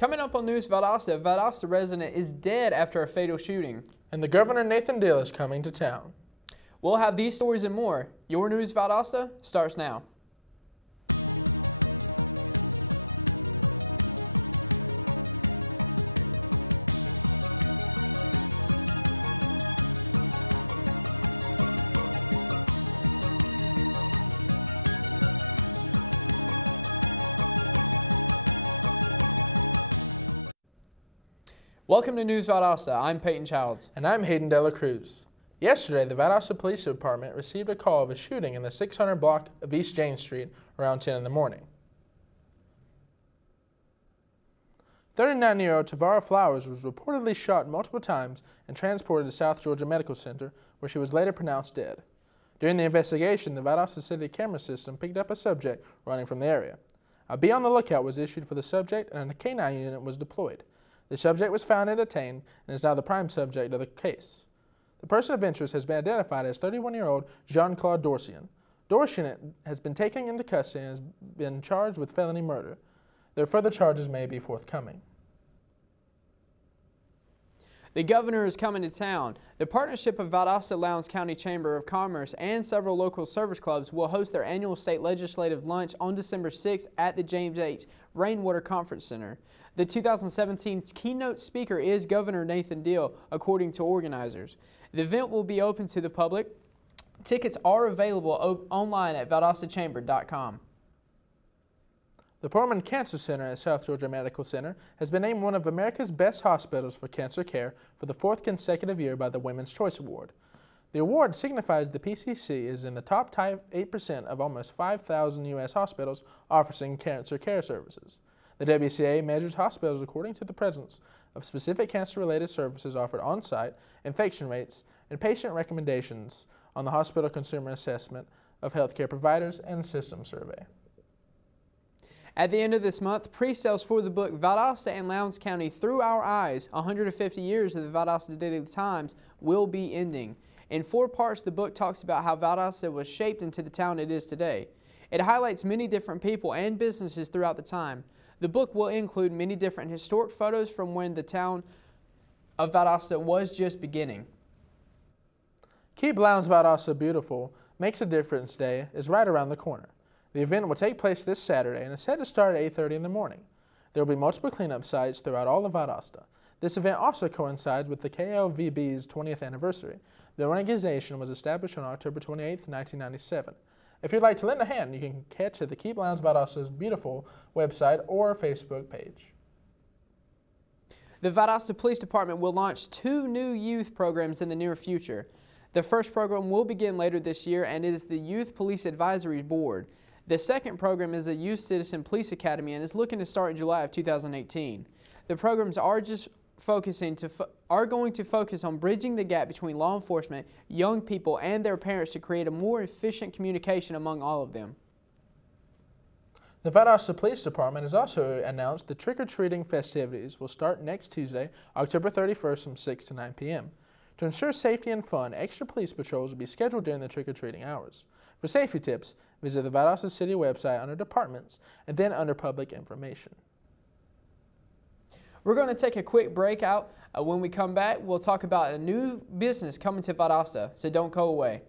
Coming up on News Valdosta, a Valdosta resident is dead after a fatal shooting. And the Governor Nathan Deal is coming to town. We'll have these stories and more. Your News Valdosta starts now. Welcome to News Valdosta. I'm Peyton Childs. And I'm Hayden Dela Cruz. Yesterday, the Valdosta Police Department received a call of a shooting in the 600 block of East James Street around 10 in the morning. 39-year-old Tavara Flowers was reportedly shot multiple times and transported to South Georgia Medical Center, where she was later pronounced dead. During the investigation, the Valdosta City camera system picked up a subject running from the area. A Be on the Lookout was issued for the subject and a K-9 unit was deployed. The subject was found and detained and is now the prime subject of the case. The person of interest has been identified as 31-year-old Jean-Claude Dorcian. Dorcian has been taken into custody and has been charged with felony murder. Their further charges may be forthcoming. The governor is coming to town. The partnership of Valdosta-Lowndes County Chamber of Commerce and several local service clubs will host their annual state legislative lunch on December 6th at the James H. Rainwater Conference Center. The 2017 keynote speaker is Governor Nathan Deal, according to organizers. The event will be open to the public. Tickets are available online at valdostachamber.com. The Pullman Cancer Center at South Georgia Medical Center has been named one of America's best hospitals for cancer care for the 4th consecutive year by the Women's Choice Award. The award signifies the PCC is in the top 8% of almost 5,000 U.S. hospitals offering cancer care services. The WCA measures hospitals according to the presence of specific cancer-related services offered on-site, infection rates, and patient recommendations on the Hospital Consumer Assessment of Healthcare Providers and System Survey. At the end of this month, pre-sales for the book Valdosta and Lowndes County Through Our Eyes, 150 Years of the Valdosta Daily Times will be ending. In 4 parts, the book talks about how Valdosta was shaped into the town it is today. It highlights many different people and businesses throughout the time. The book will include many different historic photos from when the town of Valdosta was just beginning. Keep Lowndes Valdosta Beautiful Makes a Difference Day is right around the corner. The event will take place this Saturday and is set to start at 8:30 in the morning. There will be multiple cleanup sites throughout all of Valdosta. This event also coincides with the KLVB's 20th anniversary. The organization was established on October 28, 1997. If you'd like to lend a hand, you can head to the Keep Lowndes Valdosta's Beautiful website or Facebook page. The Valdosta Police Department will launch 2 new youth programs in the near future. The first program will begin later this year and it is the Youth Police Advisory Board. The second program is the Youth Citizen Police Academy and is looking to start in July of 2018. The programs are going to focus on bridging the gap between law enforcement, young people, and their parents to create a more efficient communication among all of them. The Valdosta Police Department has also announced the trick-or-treating festivities will start next Tuesday, October 31st from 6 to 9 p.m. To ensure safety and fun, extra police patrols will be scheduled during the trick-or-treating hours. For safety tips, visit the Valdosta City website under Departments and then under Public Information. We're going to take a quick break out. When we come back, we'll talk about a new business coming to Valdosta, so don't go away.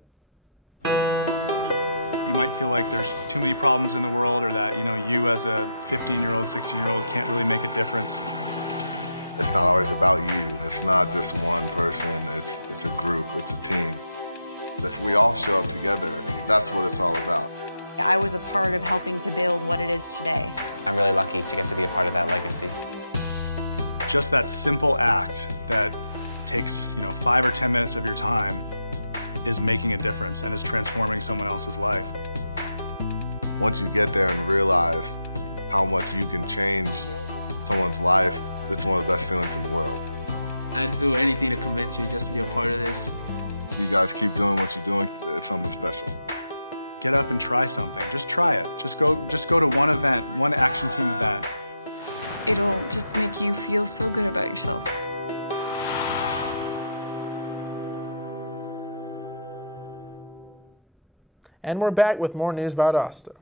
And we're back with more News Valdosta.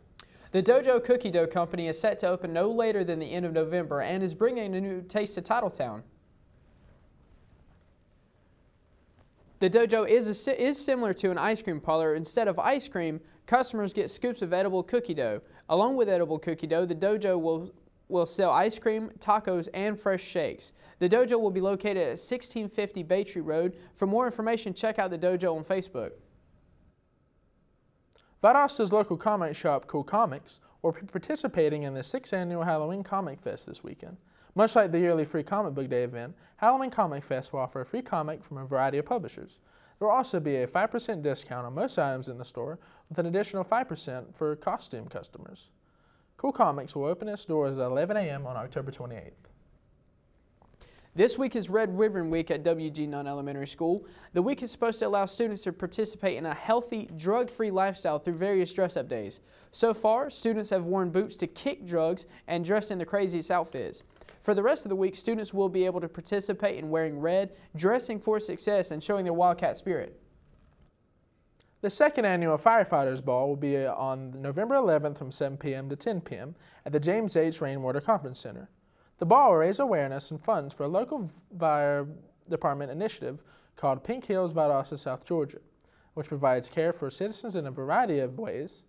The Dojo Cookie Dough Company is set to open no later than the end of November and is bringing a new taste to Titletown. The Dojo is similar to an ice cream parlor. Instead of ice cream, customers get scoops of edible cookie dough. Along with edible cookie dough, the Dojo will sell ice cream, tacos, and fresh shakes. The Dojo will be located at 1650 Bay Tree Road. For more information, check out the Dojo on Facebook. Valdosta's local comic shop, Cool Comics, will be participating in the 6th annual Halloween Comic Fest this weekend. Much like the yearly Free Comic Book Day event, Halloween Comic Fest will offer a free comic from a variety of publishers. There will also be a 5% discount on most items in the store, with an additional 5% for costume customers. Cool Comics will open its doors at 11 a.m. on October 28th. This week is Red Ribbon Week at W.G. Nunn Elementary School. The week is supposed to allow students to participate in a healthy, drug-free lifestyle through various dress-up days. So far, students have worn boots to kick drugs and dressed in the craziest outfits. For the rest of the week, students will be able to participate in wearing red, dressing for success, and showing their Wildcat spirit. The 2nd annual Firefighters Ball will be on November 11th from 7 p.m. to 10 p.m. at the James H. Rainwater Conference Center. The ball will raise awareness and funds for a local fire department initiative called Pink Hills Valdosta, South Georgia, which provides care for citizens in a variety of ways.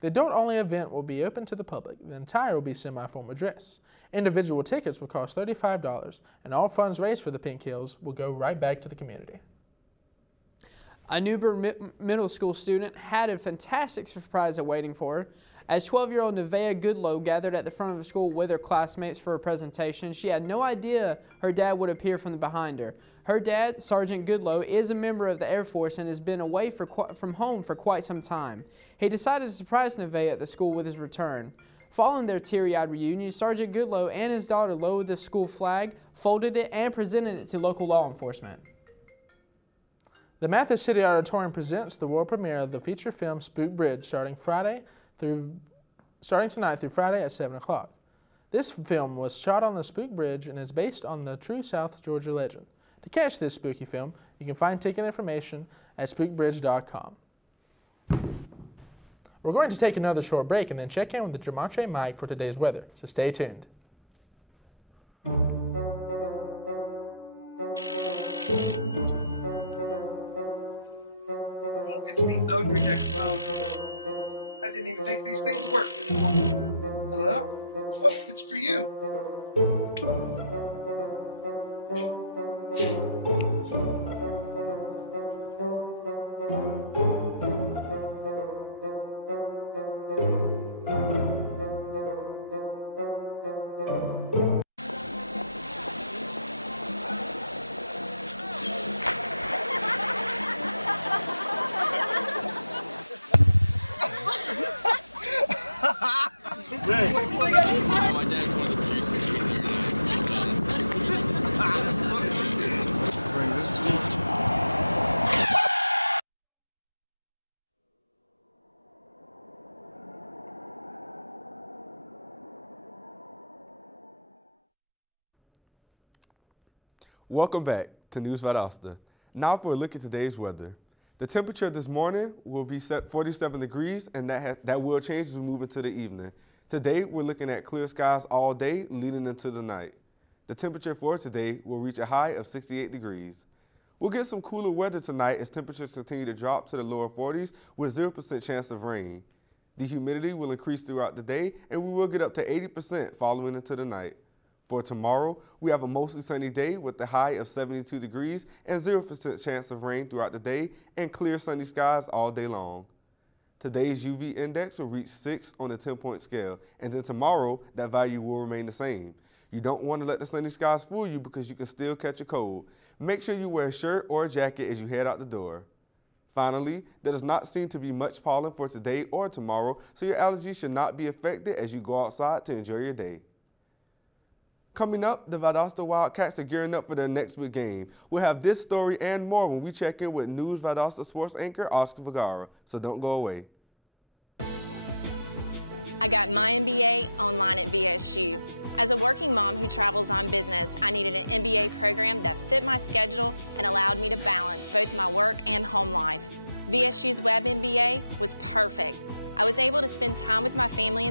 The adult-only event will be open to the public. The attire will be semi-formal dress. Individual tickets will cost $35, and all funds raised for the Pink Hills will go right back to the community. A New Bern middle school student had a fantastic surprise awaiting for her. As 12-year-old Nevaeh Goodlow gathered at the front of the school with her classmates for a presentation, she had no idea her dad would appear from behind her. Her dad, Sergeant Goodlow, is a member of the Air Force and has been away from home for quite some time. He decided to surprise Nevaeh at the school with his return. Following their teary-eyed reunion, Sergeant Goodlow and his daughter lowered the school flag, folded it, and presented it to local law enforcement. The Mathis City Auditorium presents the world premiere of the feature film Spook Bridge starting tonight through Friday at 7 o'clock. This film was shot on the Spook Bridge and is based on the true South Georgia legend. To catch this spooky film, you can find ticket information at spookbridge.com. We're going to take another short break and then check in with the Tremontre Mike for today's weather, so stay tuned. It's the load projector phone. I didn't even think these things worked. Hello? Oh, it's for you. Welcome back to News Valdosta. Now for a look at today's weather. The temperature this morning will be set 47 degrees, and that will change as we move into the evening. Today, we're looking at clear skies all day leading into the night. The temperature for today will reach a high of 68 degrees. We'll get some cooler weather tonight as temperatures continue to drop to the lower 40s with 0% chance of rain. The humidity will increase throughout the day, and we will get up to 80% following into the night. For tomorrow, we have a mostly sunny day with a high of 72 degrees and 0% chance of rain throughout the day and clear sunny skies all day long. Today's UV index will reach 6 on the 10-point scale, and then tomorrow, that value will remain the same. You don't want to let the sunny skies fool you because you can still catch a cold. Make sure you wear a shirt or a jacket as you head out the door. Finally, there does not seem to be much pollen for today or tomorrow, so your allergies should not be affected as you go outside to enjoy your day. Coming up, the Valdosta Wildcats are gearing up for their next big game. We'll have this story and more when we check in with News Valdosta sports anchor Oscar Vergara, so don't go away. I got my MBA online at VSU. As a working mom who travels on business, I needed an MBA program that fit my schedule and allowed me to balance both my work and home life. VSU's Web MBA was perfect. I was able to spend time with my family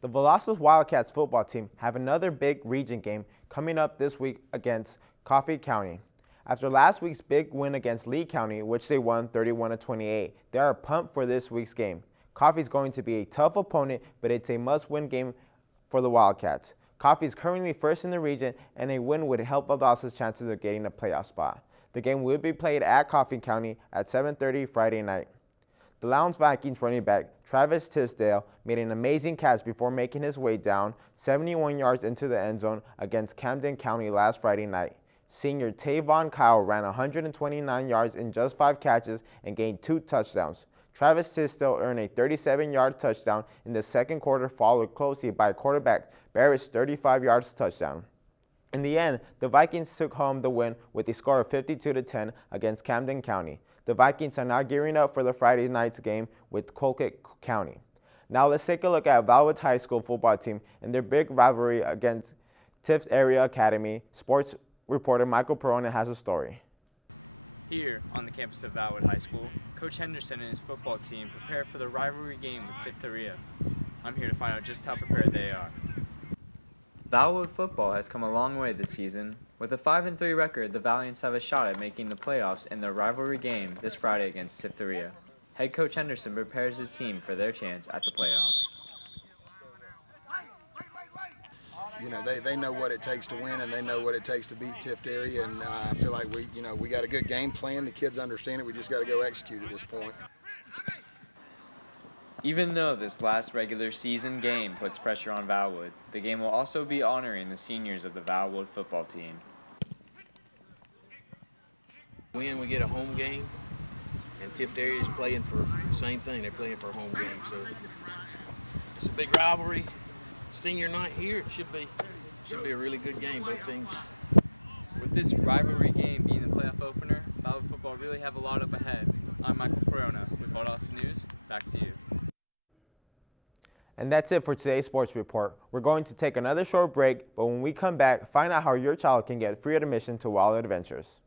The Valdosta Wildcats football team have another big region game coming up this week against Coffee County. After last week's big win against Lee County, which they won 31-28, they are pumped for this week's game. Coffee is going to be a tough opponent, but it's a must-win game for the Wildcats. Coffee is currently first in the region, and a win would help Valdosta's chances of getting a playoff spot. The game will be played at Coffee County at 7:30 Friday night. The Lowndes Vikings running back Travis Tisdale made an amazing catch before making his way down 71 yards into the end zone against Camden County last Friday night. Senior Tavon Kyle ran 129 yards in just 5 catches and gained 2 touchdowns. Travis Tisdale earned a 37-yard touchdown in the second quarter, followed closely by quarterback Barrett's 35 yards touchdown. In the end, the Vikings took home the win with a score of 52-10 against Camden County. The Vikings are now gearing up for the Friday night's game with Colquitt County. Now let's take a look at Valwood High School football team and their big rivalry against Tiff's Area Academy. Sports reporter Michael Perona has a story. Here on the campus of Valwood High School, Coach Henderson and his football team prepare for the rivalry game with Tiff's Area. I'm here to find out just how prepared they are. Valwood football has come a long way this season. With a 5-3 record, the Valiants have a shot at making the playoffs in their rivalry game this Friday against Tiftaria. Head coach Henderson prepares his team for their chance at the playoffs. You know, they know what it takes to win, and they know what it takes to beat Tiftaria, and I feel like we got a good game plan. The kids understand it. We just got to go execute at this point. Even though this last regular season game puts pressure on Valwood, the game will also be honoring the seniors of the Valwood football team. When we get a home game, and Tiftaria is playing for the same thing, they're playing for a home game. So it's a big rivalry. Senior night here, it should be a really good game. Both teams. With this rivalry game being the playoff opener, Valwood football really have a lot up ahead. I'm Michael Corona with Valdosta News. Back to you. And that's it for today's sports report. We're going to take another short break, but when we come back, find out how your child can get free admission to Wild Adventures.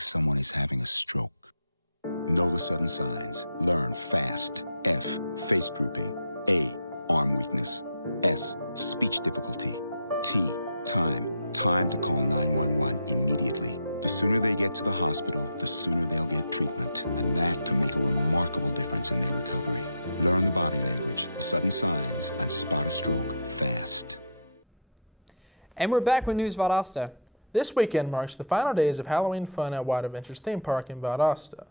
Someone is having a stroke. Know the 7 signs. Learn fast. Face grouping. O, arm weakness. S, speech difficulty. T, time to call for help. Sooner they get to the hospital, the sooner they'll get treatment. Remarkable difference in improvement. Learn about the 7 signs. And we're back with News Valdosta. This weekend marks the final days of Halloween fun at Wild Adventures theme park in Valdosta.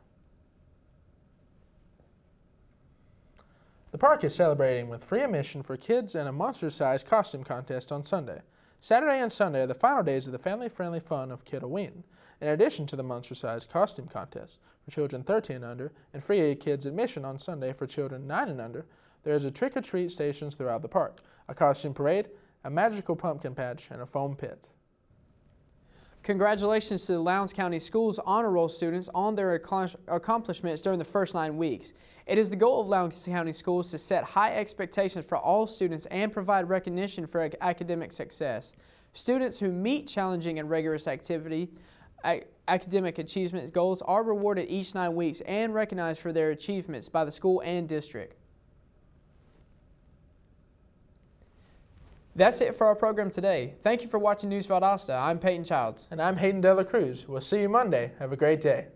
The park is celebrating with free admission for kids and a monster-sized costume contest on Sunday. Saturday and Sunday are the final days of the family-friendly fun of Kidoween. In addition to the monster-sized costume contest for children 13 and under and free kids admission on Sunday for children 9 and under, there is a trick-or-treat stations throughout the park, a costume parade, a magical pumpkin patch, and a foam pit. Congratulations to the Lowndes County Schools Honor Roll students on their accomplishments during the first 9 weeks. It is the goal of Lowndes County Schools to set high expectations for all students and provide recognition for academic success. Students who meet challenging and rigorous academic achievement goals are rewarded each 9 weeks and recognized for their achievements by the school and district. That's it for our program today. Thank you for watching News Valdosta. I'm Peyton Childs. And I'm Hayden Dela Cruz. We'll see you Monday. Have a great day.